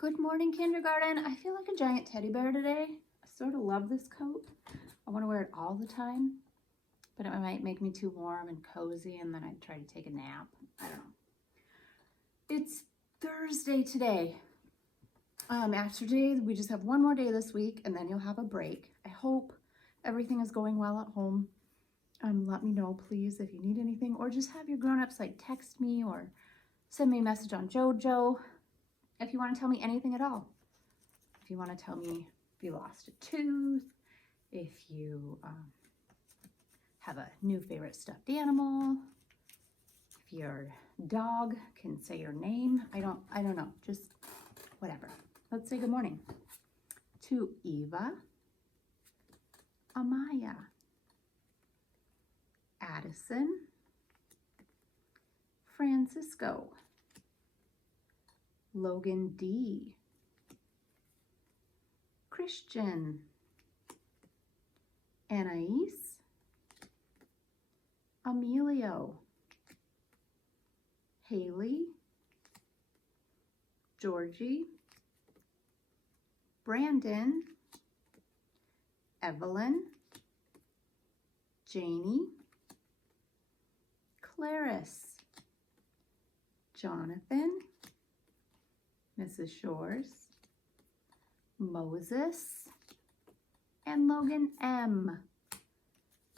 Good morning, kindergarten. I feel like a giant teddy bear today. I sort of love this coat. I want to wear it all the time, but it might make me too warm and cozy, and then I'd try to take a nap. I don't know. It's Thursday today. After today, we just have one more day this week, and then you'll have a break. I hope everything is going well at home. Let me know, please, if you need anything, or just have your grown-ups like text me or send me a message on JoJo. If you want to tell me anything at all. If you want to tell me if you lost a tooth, if you have a new favorite stuffed animal, if your dog can say your name, I don't know, just whatever. Let's say good morning to Eva, Amaya, Addison, Francisco, Logan D, Christian, Anais, Emilio, Haley, Georgie, Brandon, Evelyn, Janie, Clarice, Jonathan, Mrs. Shores, Moses, and Logan M.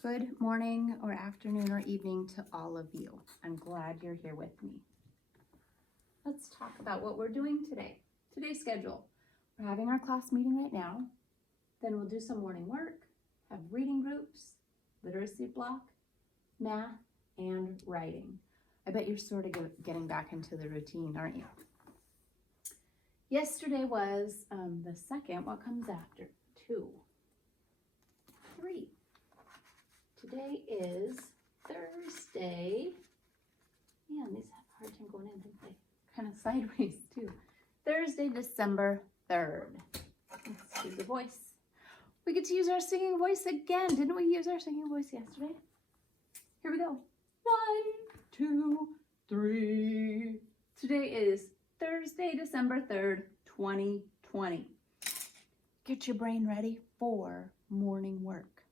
Good morning or afternoon or evening to all of you. I'm glad you're here with me. Let's talk about what we're doing today. Today's schedule. We're having our class meeting right now. Then we'll do some morning work, have reading groups, literacy block, math, and writing. I bet you're sort of getting back into the routine, aren't you? Yesterday was the second. What comes after? 2, 3. Today is Thursday. Man, these have a hard time going in, don't they? Kind of sideways too. Thursday, December 3rd. Let's do the voice. We get to use our singing voice again. Didn't we use our singing voice yesterday? Here we go. 1, 2, 3. Today is Thursday, December 3rd, 2020. Get your brain ready for morning work.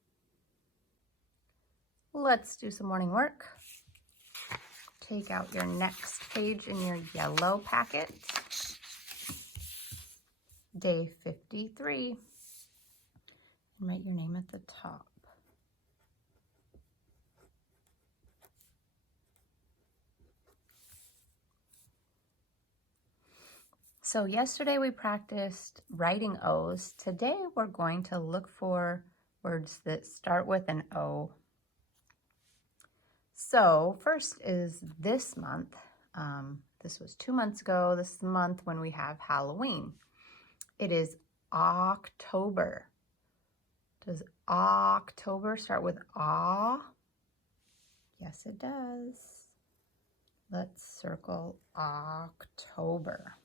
Let's do some morning work. Take out your next page in your yellow packet. Day 53. And write your name at the top. So yesterday we practiced writing O's. Today we're going to look for words that start with an O. So first is this month. This was 2 months ago. This month when we have Halloween. It is October. Does October start with A? Yes, it does. Let's circle October.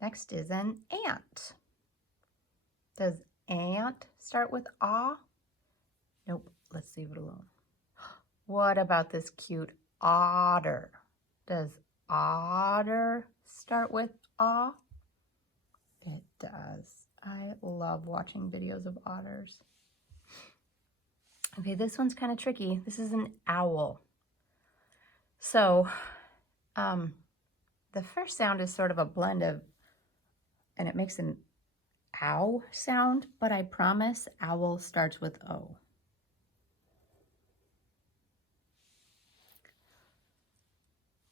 Next is an ant. Does ant start with A? Nope, let's leave it alone. What about this cute otter? Does otter start with A? It does. I love watching videos of otters. Okay, this one's kind of tricky. This is an owl. So, the first sound is sort of a blend of, and it makes an ow sound, but I promise owl starts with O.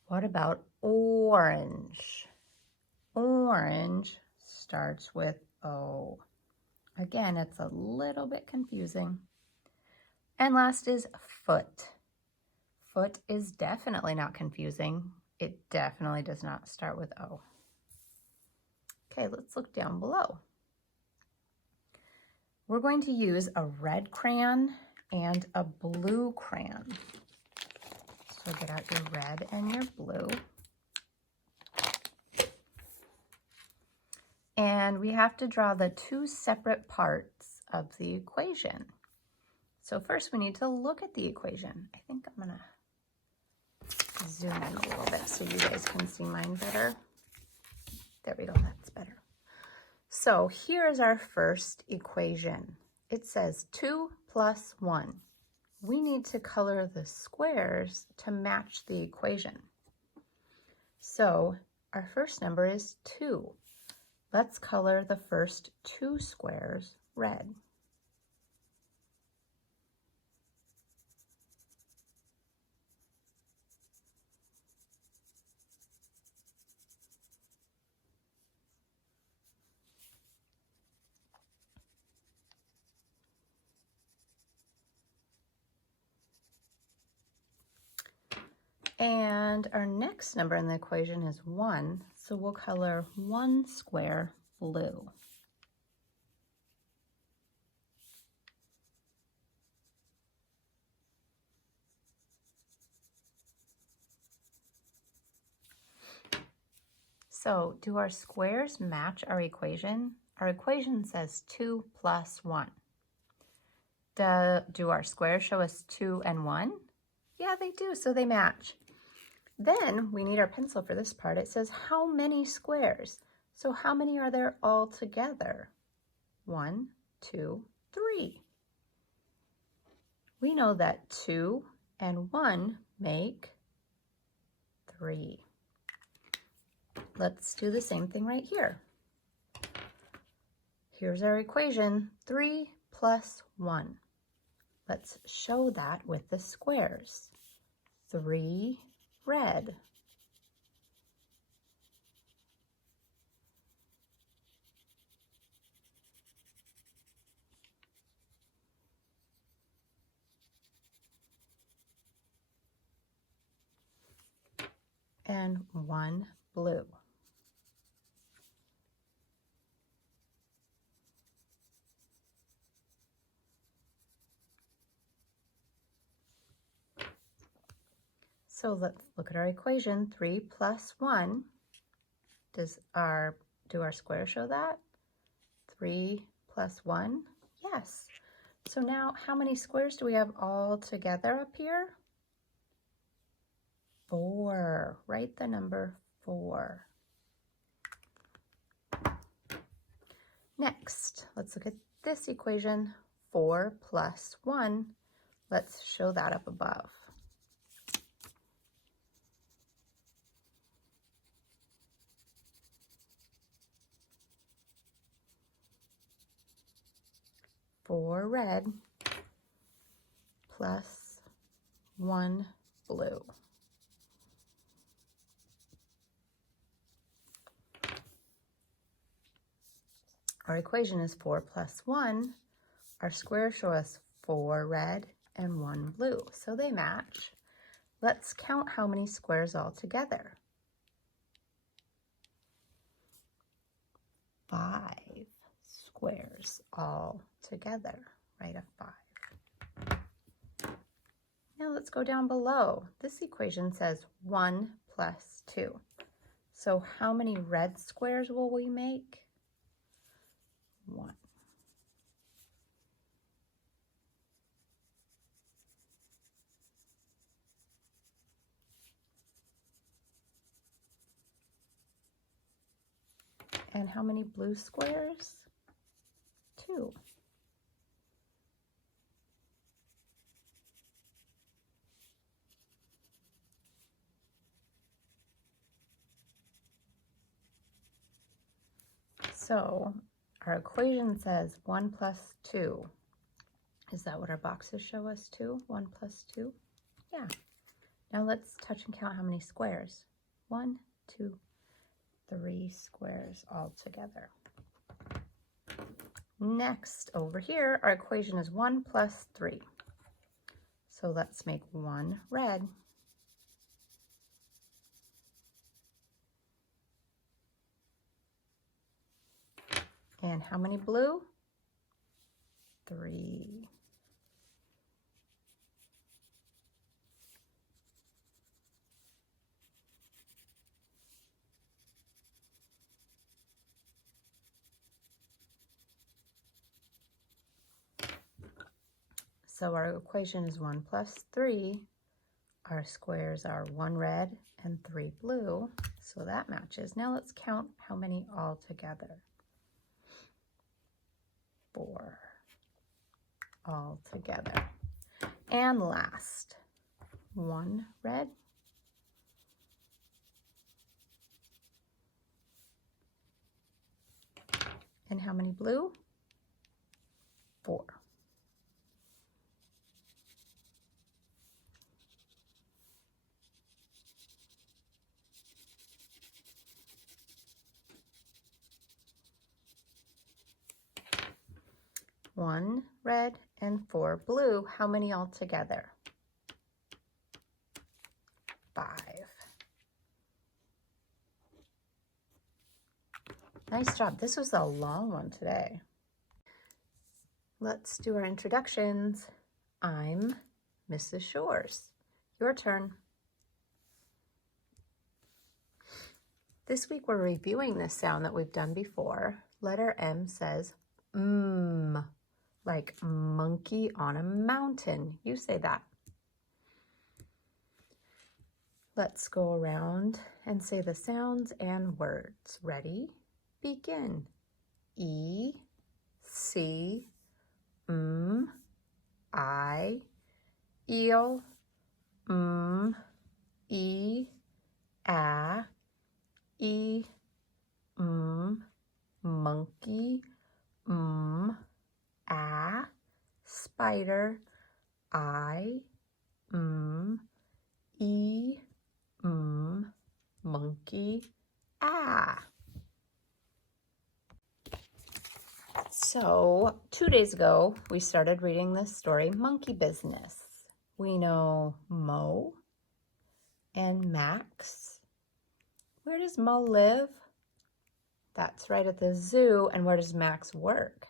What about orange? Orange starts with O. Again, it's a little bit confusing. And last is foot. Foot is definitely not confusing. It definitely does not start with O. Okay, let's look down below. We're going to use a red crayon and a blue crayon. So get out your red and your blue. And we have to draw the 2 separate parts of the equation. So first we need to look at the equation. I think I'm gonna zoom in a little bit so you guys can see mine better. There we go, that's better. So here's our first equation. It says 2 plus 1. We need to color the squares to match the equation. So our first number is 2. Let's color the first 2 squares red. And our next number in the equation is 1, so we'll color 1 square blue. So do our squares match our equation? Our equation says 2 plus 1. Do our squares show us 2 and 1? Yeah, they do, so they match. Then we need our pencil for this part. It says how many squares? So how many are there all together? 1, 2, 3. We know that 2 and 1 make 3. Let's do the same thing right here. Here's our equation, 3 plus 1. Let's show that with the squares. 3 red. And 1 blue. So let's look at our equation, 3 plus 1. Do our squares show that? 3 plus 1? Yes. So now how many squares do we have all together up here? 4. Write the number 4. Next, let's look at this equation, 4 plus 1. Let's show that up above. Four red plus 1 blue. Our equation is 4 plus 1. Our squares show us 4 red and 1 blue, so they match. Let's count how many squares all together. 5 squares all together. Write a 5. Now let's go down below. This equation says 1 plus 2. So how many red squares will we make? 1. And how many blue squares? 2. So our equation says 1 plus 2. Is that what our boxes show us too? 1 plus 2? Yeah. Now let's touch and count how many squares. 1, 2, 3 squares all together. Next, over here, our equation is 1 plus 3. So let's make 1 red. And how many blue? 3. So our equation is 1 plus 3. Our squares are 1 red and 3 blue. So that matches. Now let's count how many all together. 4 all together. And last, 1 red. And how many blue? 4. One red and 4 blue. How many all together? 5. Nice job. This was a long one today. Let's do our introductions. I'm Mrs. Shores. Your turn. This week we're reviewing this sound that we've done before. Letter M says like monkey on a mountain. You say that. Let's go around and say the sounds and words. Ready? Begin. E, C, I, eel, e, a, e, monkey, a, spider, I, e, monkey, a. So 2 days ago, we started reading this story, Monkey Business. We know Mo and Max. Where does Mo live? That's right, at the zoo. And where does Max work?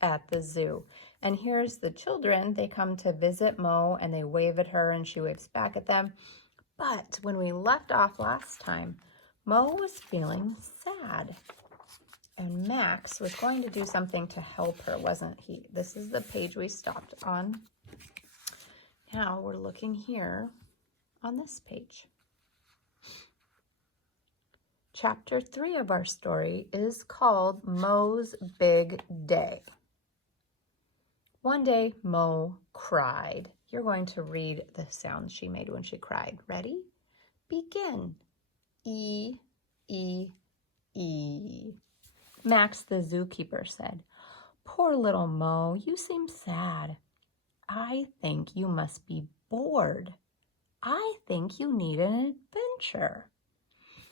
At the zoo. And here's the children. They come to visit Mo and they wave at her and she waves back at them. But when we left off last time, Mo was feeling sad. And Max was going to do something to help her, wasn't he? This is the page we stopped on. Now we're looking here on this page. Chapter 3 of our story is called Mo's Big Day. One day, Mo cried. You're going to read the sound she made when she cried. Ready? Begin. E, E, E. Max, the zookeeper, said, "Poor little Mo, you seem sad. I think you must be bored. I think you need an adventure."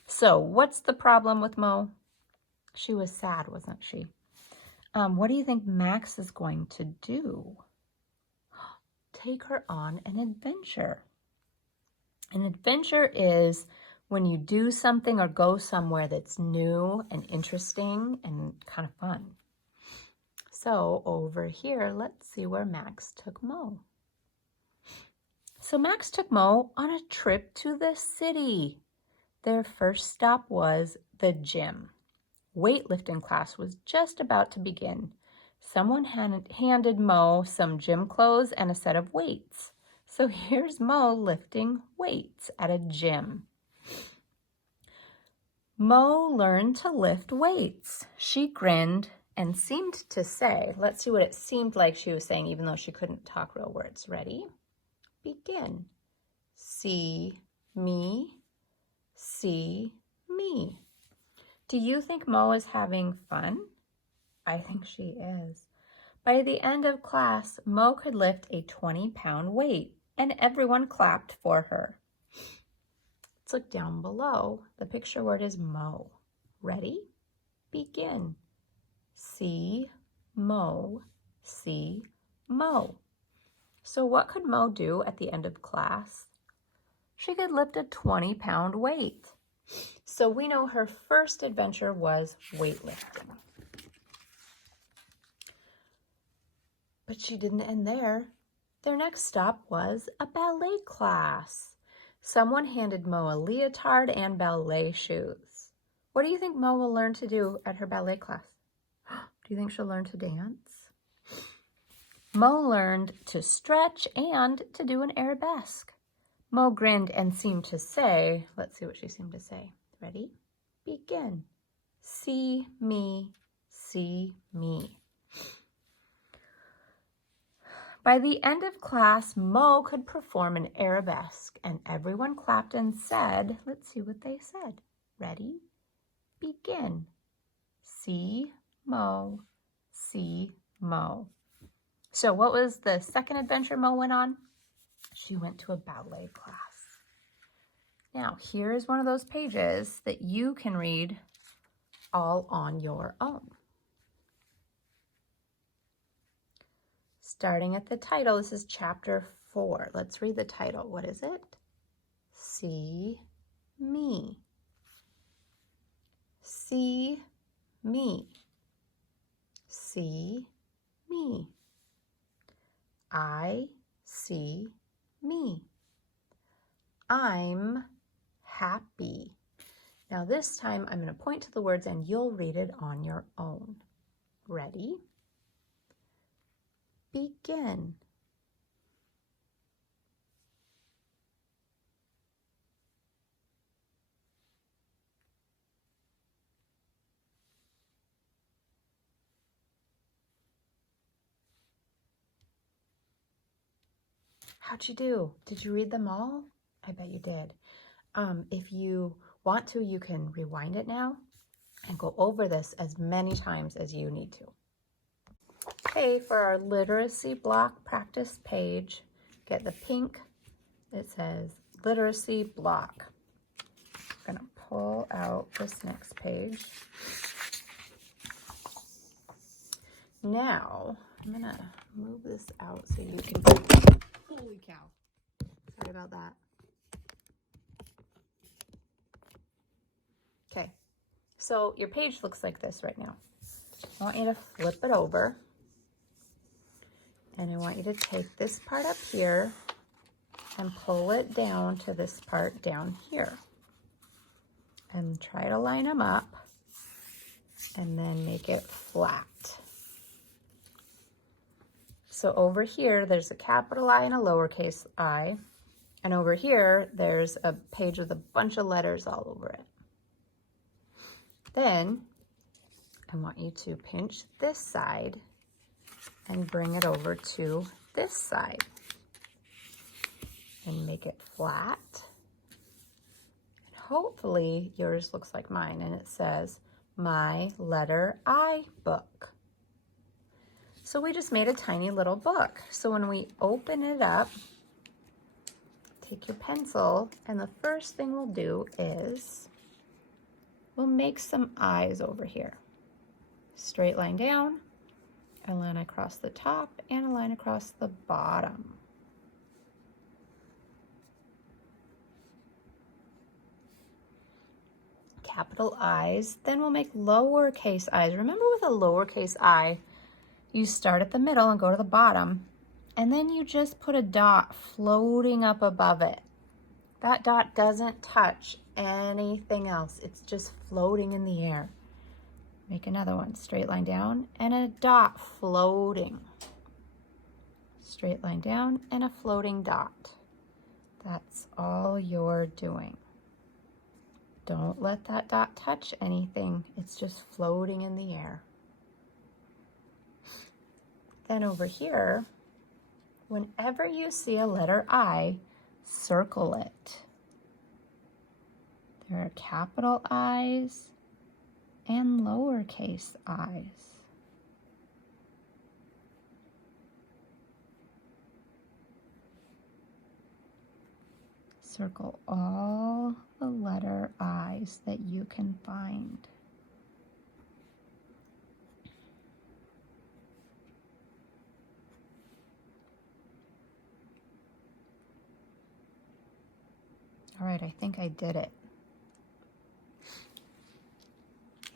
So, what's the problem with Mo? She was sad, wasn't she? What do you think Max is going to do? Take her on an adventure. An adventure is when you do something or go somewhere that's new and interesting and kind of fun. So over here, let's see where Max took Mo. So Max took Mo on a trip to the city. Their first stop was the gym. Weightlifting class was just about to begin. Someone handed Mo some gym clothes and a set of weights. So here's Mo lifting weights at a gym. Mo learned to lift weights. She grinned and seemed to say, let's see what it seemed like she was saying, even though she couldn't talk real words. Ready? Begin. See me, see me. Do you think Mo is having fun? I think she is. By the end of class, Mo could lift a 20-pound weight, and everyone clapped for her. Let's look down below. The picture word is Mo. Ready? Begin. See Mo, see Mo. So what could Mo do at the end of class? She could lift a 20-pound weight. So we know her first adventure was weightlifting. But she didn't end there. Their next stop was a ballet class. Someone handed Mo a leotard and ballet shoes. What do you think Mo will learn to do at her ballet class? Do you think she'll learn to dance? Mo learned to stretch and to do an arabesque. Mo grinned and seemed to say, let's see what she seemed to say. Ready? Begin. See me, see me. By the end of class, Mo could perform an arabesque, and everyone clapped and said, let's see what they said. Ready? Begin. See Mo, see Mo. So what was the second adventure Mo went on? She went to a ballet class. Now, here's one of those pages that you can read all on your own. Starting at the title, this is chapter 4. Let's read the title. What is it? See me. See me. See me. I see me. I'm happy. Now this time I'm going to point to the words and you'll read it on your own. Ready? Begin. How'd you do? Did you read them all? I bet you did. If you want to, you can rewind it now and go over this as many times as you need to. Okay, for our literacy block practice page, get the pink. It says literacy block. I'm going to pull out this next page. Now, I'm going to move this out so you can... Holy cow. Sorry about that. Okay, so your page looks like this right now. I want you to flip it over. And I want you to take this part up here and pull it down to this part down here. And try to line them up and then make it flat. So over here, there's a capital I and a lowercase I. And over here, there's a page with a bunch of letters all over it. Then I want you to pinch this side and bring it over to this side and make it flat. And hopefully yours looks like mine and it says, My Letter I Book. So we just made a tiny little book. So when we open it up, take your pencil and the first thing we'll do is we'll make some eyes over here. Straight line down, a line across the top, and a line across the bottom. Capital I's, then we'll make lowercase i's. Remember with a lowercase I, you start at the middle and go to the bottom, and then you just put a dot floating up above it. That dot doesn't touch anything else. It's just floating in the air. Make another one, straight line down and a dot floating. Straight line down and a floating dot. That's all you're doing. Don't let that dot touch anything. It's just floating in the air. Then over here, whenever you see a letter I, circle it. There are capital I's and lowercase i's. Circle all the letter I's that you can find. All right, I think I did it.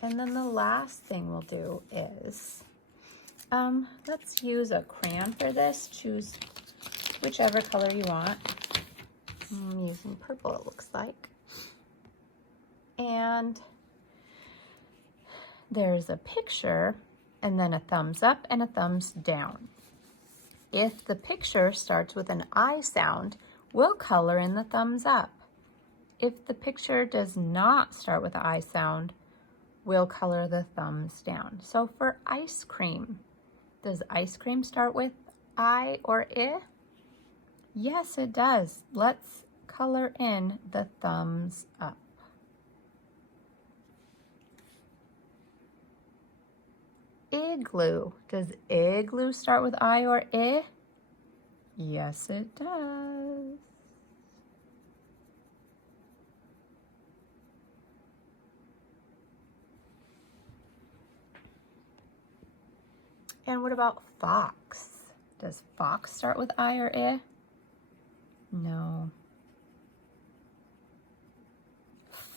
And then the last thing we'll do is, let's use a crayon for this. Choose whichever color you want. I'm using purple, it looks like. And there's a picture and then a thumbs up and a thumbs down. If the picture starts with an I sound, we'll color in the thumbs up. if the picture does not start with the I sound, we'll color the thumbs down. So for ice cream, does ice cream start with I or I? Yes, it does. Let's color in the thumbs up. Igloo. Does igloo start with I or I? Yes, it does. And what about fox? Does fox start with I or I? No.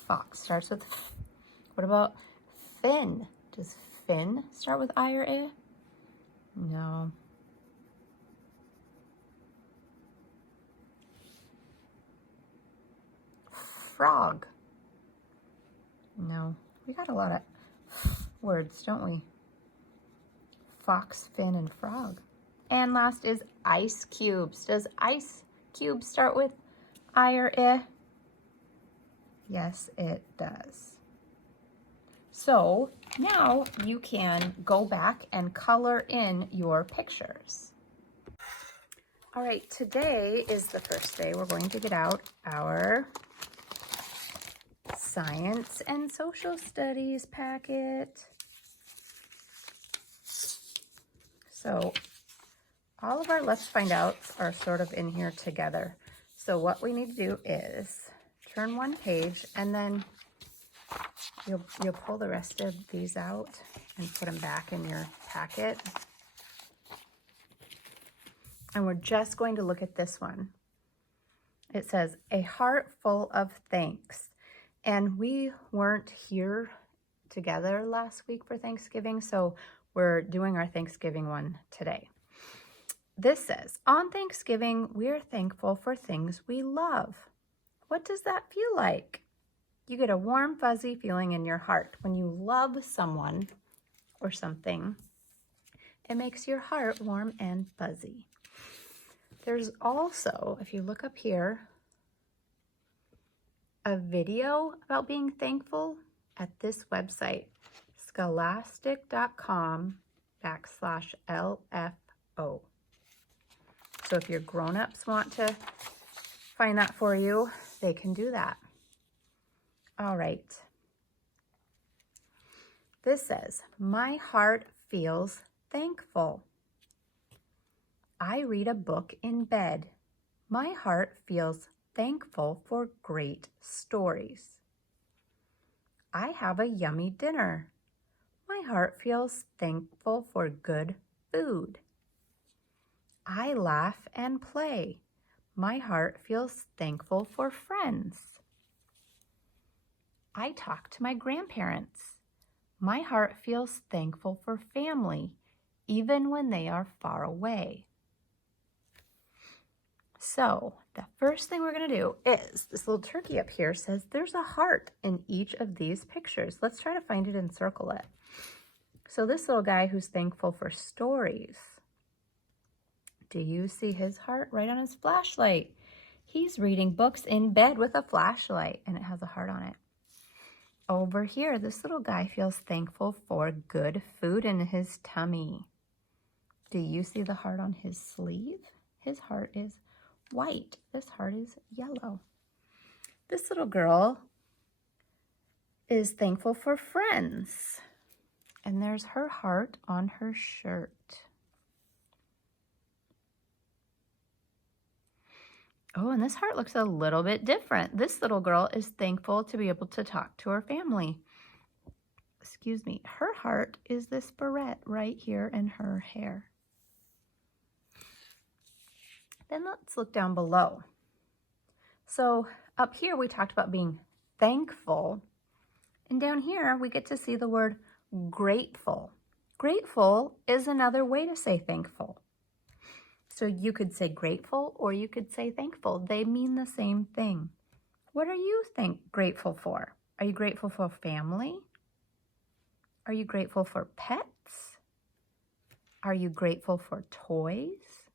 Fox starts with F. What about fin? Does fin start with I or I? No. Frog. No. We got a lot of words, don't we? Fox, fin, and frog. And last is ice cubes. Does ice cubes start with I or I? Yes, it does. So now you can go back and color in your pictures. All right, today is the first day we're going to get out our science and social studies packet. So all of our Let's Find Outs are sort of in here together. So what we need to do is turn one page, and then you'll pull the rest of these out and put them back in your packet. And we're just going to look at this one. It says, a heart full of thanks. And we weren't here together last week for Thanksgiving, so we're doing our Thanksgiving one today. This says, on Thanksgiving, we're thankful for things we love. What does that feel like? You get a warm, fuzzy feeling in your heart. When you love someone or something, it makes your heart warm and fuzzy. There's also, if you look up here, a video about being thankful at this website, scholastic.com/LFO. So if your grown-ups want to find that for you, they can do that. All right. This says, my heart feels thankful. I read a book in bed. My heart feels thankful for great stories. I have a yummy dinner. My heart feels thankful for good food. I laugh and play. My heart feels thankful for friends. I talk to my grandparents. My heart feels thankful for family, even when they are far away. So the first thing we're going to do is, this little turkey up here says there's a heart in each of these pictures. Let's try to find it and circle it. So this little guy who's thankful for stories, do you see his heart right on his flashlight? He's reading books in bed with a flashlight, and it has a heart on it. Over here, this little guy feels thankful for good food in his tummy. Do you see the heart on his sleeve? His heart is white. This heart is yellow. This little girl is thankful for friends. And there's her heart on her shirt. Oh, and this heart looks a little bit different. This little girl is thankful to be able to talk to her family. Excuse me. Her heart is this barrette right here in her hair. Then let's look down below. So up here we talked about being thankful. And down here we get to see the word grateful. Grateful is another way to say thankful. So you could say grateful or you could say thankful. They mean the same thing. What are you grateful for? Are you grateful for family? Are you grateful for pets? Are you grateful for toys?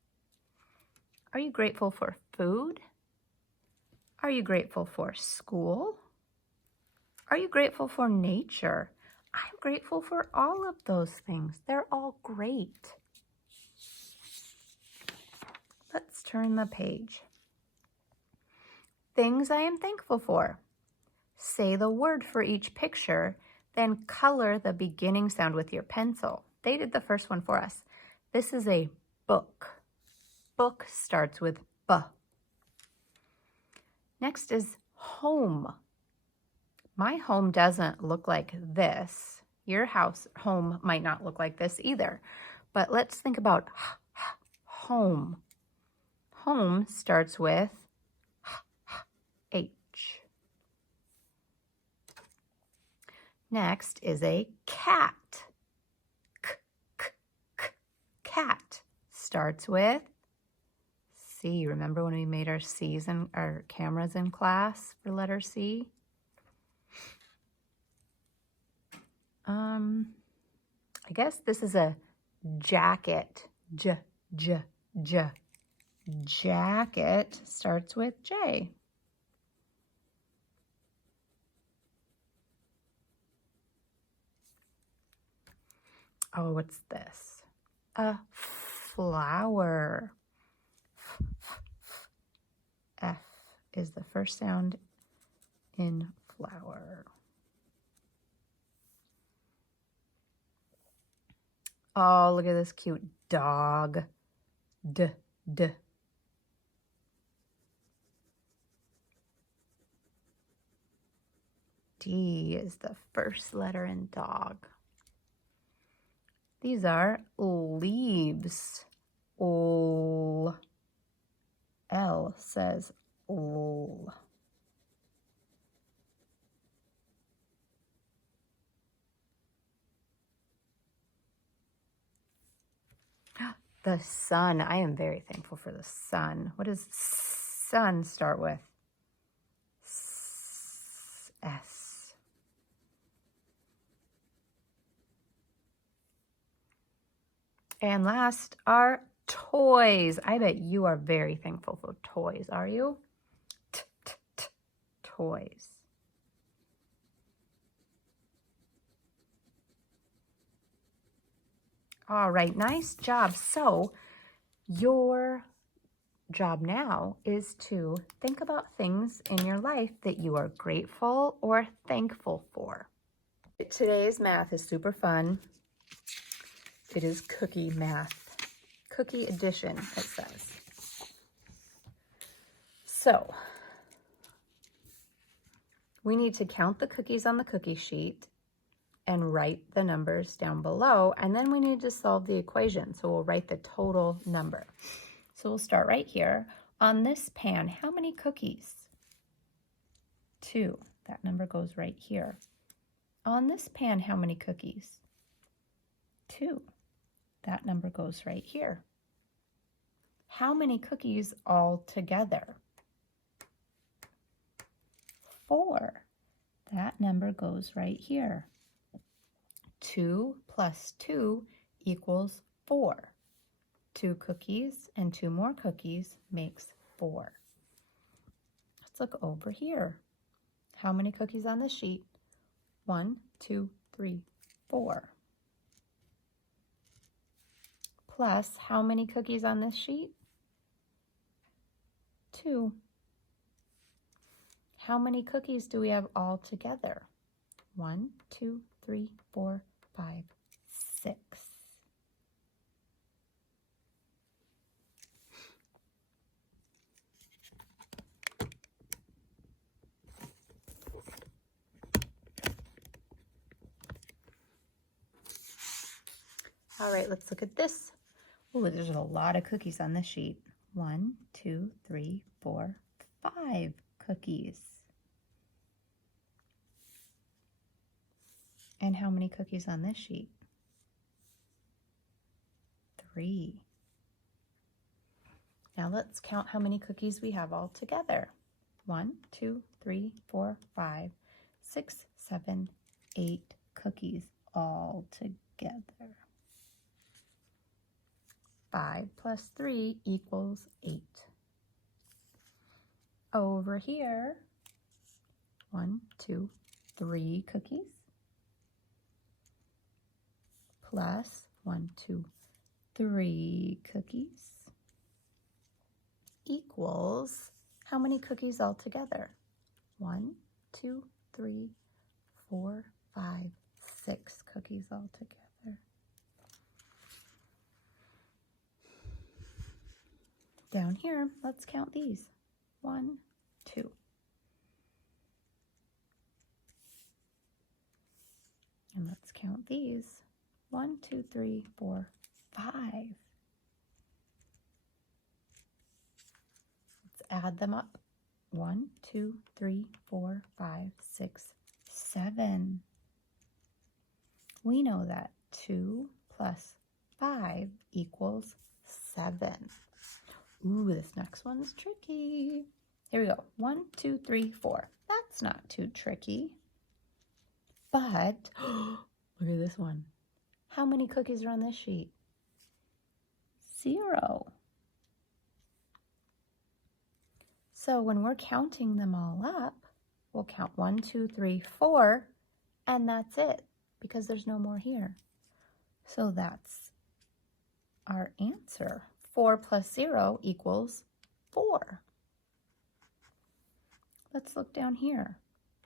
Are you grateful for food? Are you grateful for school? Are you grateful for nature? I'm grateful for all of those things. They're all great. Let's turn the page. Things I am thankful for. Say the word for each picture, then color the beginning sound with your pencil. They did the first one for us. This is a book. Book starts with B. Next is home. My home doesn't look like this. Your home might not look like this either. But let's think about home. Home starts with H. Next is a cat. Cat starts with C. Remember when we made our C's and our cameras in class for letter C? I guess this is a jacket. Jacket starts with J. Oh, what's this? A flower. F is the first sound in flower. Oh, look at this cute dog. D. D is the first letter in dog. These are leaves. L. L says L. The sun. I am very thankful for the sun. What does sun start with? S. And last are toys. I bet you are very thankful for toys, are you? Toys. All right, nice job. So your job now is to think about things in your life that you are grateful or thankful for. Today's math is super fun. It is cookie math. Cookie edition, it says. So we need to count the cookies on the cookie sheet and write the numbers down below, and then we need to solve the equation. So we'll write the total number. So we'll start right here. On this pan, how many cookies? 2. That number goes right here. On this pan, how many cookies? 2. That number goes right here. How many cookies all together? 4. That number goes right here. 2 plus 2 equals 4. 2 cookies and 2 more cookies makes 4. Let's look over here. How many cookies on this sheet? 1, 2, 3, 4. Plus, how many cookies on this sheet? 2. How many cookies do we have all together? 1, 2, 3, 4, 5, 6. All right, let's look at this. Oh, there's a lot of cookies on this sheet. 1, 2, 3, 4, 5 cookies. And how many cookies on this sheet? 3. Now let's count how many cookies we have all together. 1, 2, 3, 4, 5, 6, 7, 8 cookies all together. 5 plus 3 equals 8. over here, 1, 2, 3 cookies, plus 1, 2, 3 cookies equals how many cookies altogether? 1, 2, 3, 4, 5, 6 cookies altogether. Down here, let's count these. 1, 2. And let's count these. 1, 2, 3, 4, 5. Let's add them up. 1, 2, 3, 4, 5, 6, 7. We know that 2 plus 5 equals 7. Ooh, this next one's tricky. Here we go. 1, 2, 3, 4. That's not too tricky. But, look at this one. How many cookies are on this sheet? 0. So when we're counting them all up, we'll count 1, 2, 3, 4, and that's it, because there's no more here. So that's our answer. 4 plus 0 equals 4. Let's look down here.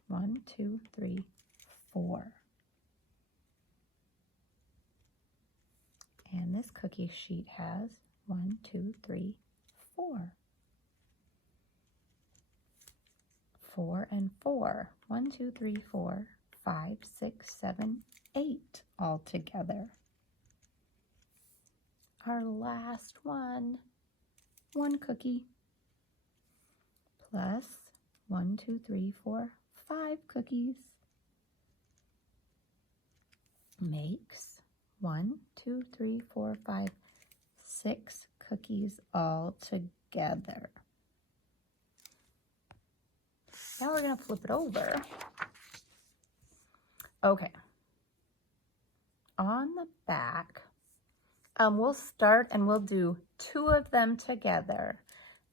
1, 2, 3, 4. And this cookie sheet has 1, 2, 3, 4. 4 and 4. 1, 2, 3, 4, 5, 6, 7, 8 all together. Our last one cookie plus 1, 2, 3, 4, 5 cookies makes 1, 2, 3, 4, 5, 6 cookies all together. Now we're going to flip it over. Okay. On the back, we'll start and we'll do 2 of them together,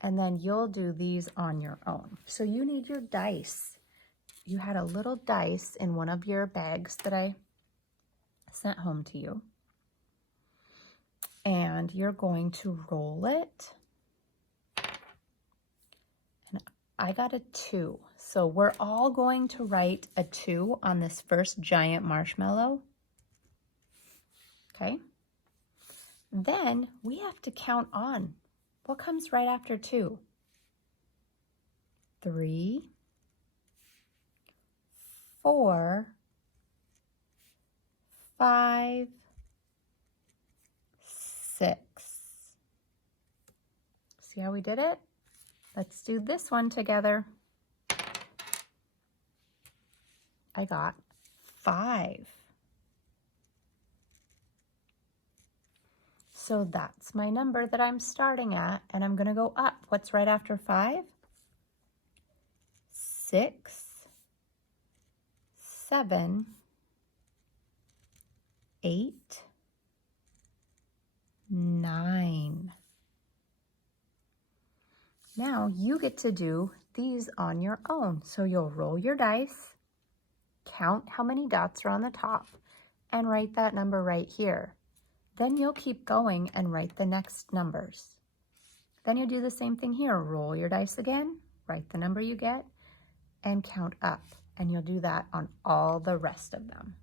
and then you'll do these on your own. So you need your dice. You had a little dice in one of your bags that I sent home to you. And you're going to roll it. And I got a 2. So we're all going to write a 2 on this first giant marshmallow. Okay. Then we have to count on. What comes right after 2? 3, 4, 5, 6. See how we did it? Let's do this one together. I got 5. So that's my number that I'm starting at, and I'm going to go up. What's right after 5? 6, 7, 8, 9. Now you get to do these on your own. So you'll roll your dice, count how many dots are on the top, and write that number right here. Then you'll keep going and write the next numbers. Then you'll do the same thing here. Roll your dice again, write the number you get, and count up. And you'll do that on all the rest of them.